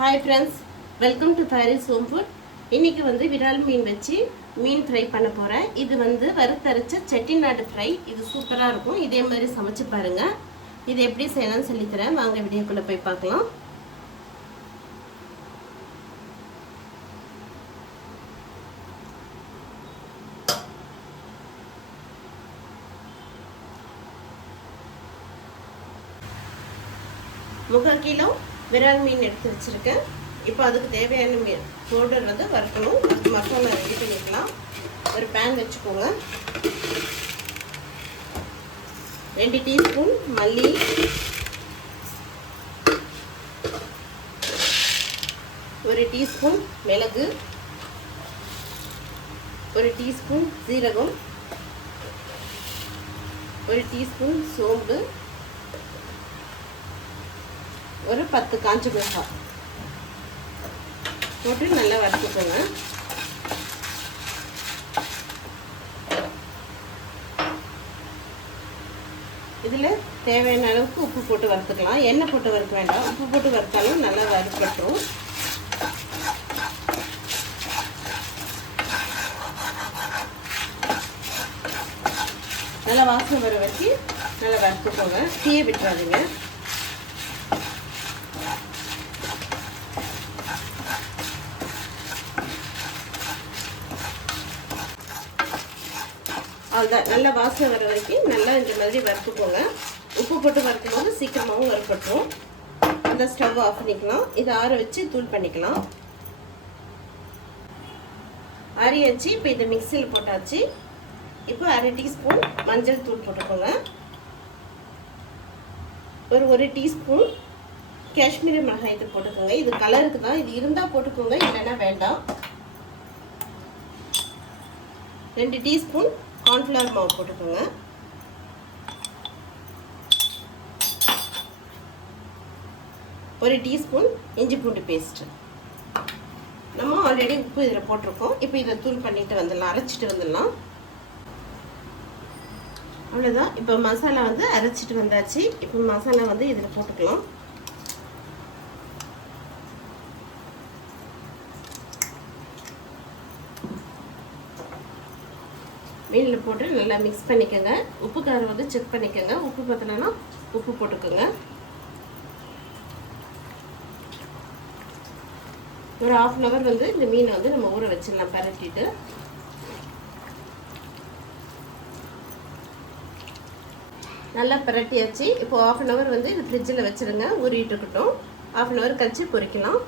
Hi friends, welcome to Paris home food. இன்றைக்கி விரால் மீன் வச்சு மீன் fry பண்ண போகிறேன். இது வறுத்தரைச்ச செட்டிநாடு ஃப்ரை. இது சூப்பராக இருக்கும். இதே மாதிரி சமைச்சு பாருங்கள். இது எப்படி செய்யலாம்னு சொல்லித்தரேன். வாங்க வீடியோக்குள்ளே போய் பார்க்கலாம். முக்கால் கிலோ விரால் மீன் எடுத்து வச்சுருக்கேன். இப்போ அதுக்கு தேவையான மீன் பவுடர் வறுக்கணும். அதுக்கு மசாலா ரெடி பண்ணிக்கலாம். ஒரு பேன் வச்சுக்கோங்க. 2 டீஸ்பூன் மல்லி, 1 டீஸ்பூன் மிளகு, 1 டீஸ்பூன் சீரகம், 1 டீஸ்பூன் சோம்பு, ஒரு 10 காஞ்ச மிளகாய் போட்டு நல்லா வறுத்துக்கோங்க. இதில் தேவையான அளவுக்கு உப்பு போட்டு வறுத்துக்கலாம். எண்ணெய் போட்டு வறுக்க வேண்டாம். உப்பு போட்டு வறுத்தாலும் நல்லா வறுப்பட்டுரும். நல்லா வாசனை வர வச்சு நல்லா வறுத்துக்கோங்க. தீய விட்டுறாதீங்க. அதுதான் நல்லா வாசனை வர வரைக்கும் நல்லா இந்த மாதிரி வறுத்துக்கோங்க. உப்பு போட்டு வறுக்கும் போது சீக்கிரமாகவும் வறுப்பட்டுரும். அந்த ஸ்டவ் ஆஃப் பண்ணிக்கலாம். இதை ஆற வச்சு தூள் பண்ணிக்கலாம். ஆறியாச்சு. இப்போ இதை மிக்சியில் போட்டாச்சு. இப்போ 1/2 டீஸ்பூன் மஞ்சள் தூள் போட்டுக்கோங்க. ஒரு 1 டீஸ்பூன் காஷ்மீரி மிளகாய் தூள் போட்டுக்கோங்க. இது கலருக்கு தான். இது இருந்தால் போட்டுக்கோங்க, இல்லைன்னா வேண்டாம். 2 டீஸ்பூன் கார்ன்ஃப்ளவர் மாவு போட்டுக்கோங்க. ஒரு டீஸ்பூன் இஞ்சி பூண்டு பேஸ்ட். நம்ம ஆல்ரெடி உப்பு இதில் போட்டிருக்கோம். இப்போ இதை தூள் பண்ணிட்டு வந்துடலாம், அரைச்சிட்டு வந்துடலாம். அவ்வளோதான். இப்போ மசாலா அரைச்சிட்டு வந்தாச்சு. இப்போ மசாலா இதில் போட்டுக்கலாம். மீனில் போட்டு நல்லா மிக்ஸ் பண்ணிக்கோங்க. உப்பு காரம் செக் பண்ணிக்கோங்க. உப்பு பார்த்தோன்னா உப்பு போட்டுக்கோங்க. ஒரு 1/2 hour இந்த மீனை நம்ம ஊற வச்சிடலாம் பரட்டிட்டு. நல்லா பரட்டியாச்சு. இப்போ 1/2 hour இது ஃப்ரிட்ஜில் வச்சுருங்க. ஊறிட்டு இருக்கட்டும். 1/2 hour கழிச்சு பொரிக்கலாம்.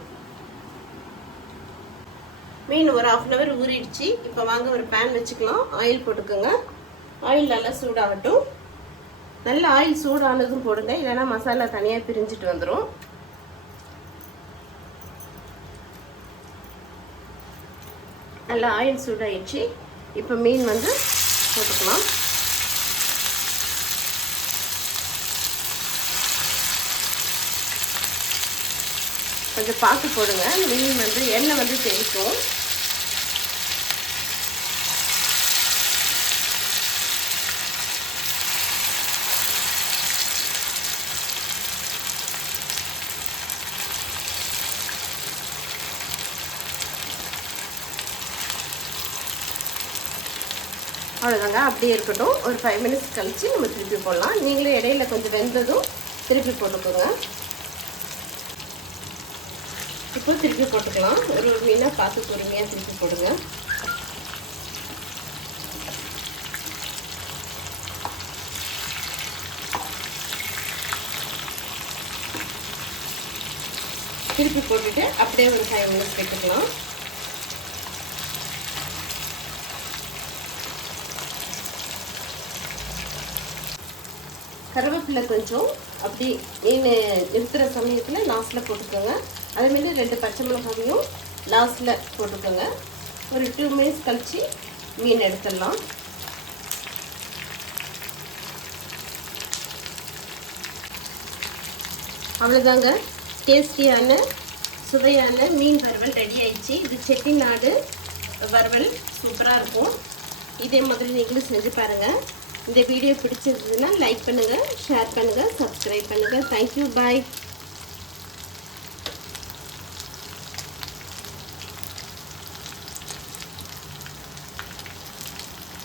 மீன் ஒரு 1/2 hour ஊறிடுச்சு. இப்போ வாங்க ஒரு பேன் வச்சுக்கலாம். ஆயில் போட்டுக்கோங்க. ஆயில் நல்லா சூடாகட்டும். நல்ல ஆயில் சூடானதும் போடுங்க, இல்லைன்னா மசாலா தனியாக பிரிஞ்சிட்டு வந்துடும். நல்லா ஆயில் சூடாயிடுச்சு. இப்போ மீன் போட்டுக்கலாம். கொஞ்சம் பார்த்து போடுங்க. மீன் எண்ணெய் தெளிக்கும். அவ்வளோதாங்க. அப்படியே இருக்கட்டும். ஒரு 5 minutes கழிச்சு நம்ம திருப்பி போடலாம். நீங்களே இடையில கொஞ்சம் வெந்ததும் திருப்பி போட்டுக்கோங்க. இப்போ திருப்பி போட்டுக்கலாம். ஒரு மீனாக பார்த்து பொறுமையாக திருப்பி போடுங்க. திருப்பி போட்டுட்டு அப்படியே ஒரு 5 minutes விட்டுக்கலாம். கருவேப்பிலை கொஞ்சம் அப்படி மீன் நிறுத்துகிற சமயத்தில் லாஸ்ட்டில் போட்டுக்கோங்க. அதேமாரி 2 பச்சை மிளகாயும் லாஸ்ட்டில் போட்டுக்கோங்க. ஒரு 2 minutes கழித்து மீன் எடுத்துடலாம். அவ்வளோதாங்க. டேஸ்டியான சுவையான மீன் வறுவல் ரெடி ஆயிடுச்சு. இது செட்டிநாடு வறுவல் சூப்பராக இருக்கும். இதே மாதிரி நீங்களும் செஞ்சு பாருங்கள். இந்த வீடியோ பிடிச்சிருந்ததுன்னா லைக் பண்ணுங்கள், ஷேர் பண்ணுங்கள், சப்ஸ்கிரைப் பண்ணுங்கள். தேங்க்யூ, பாய்.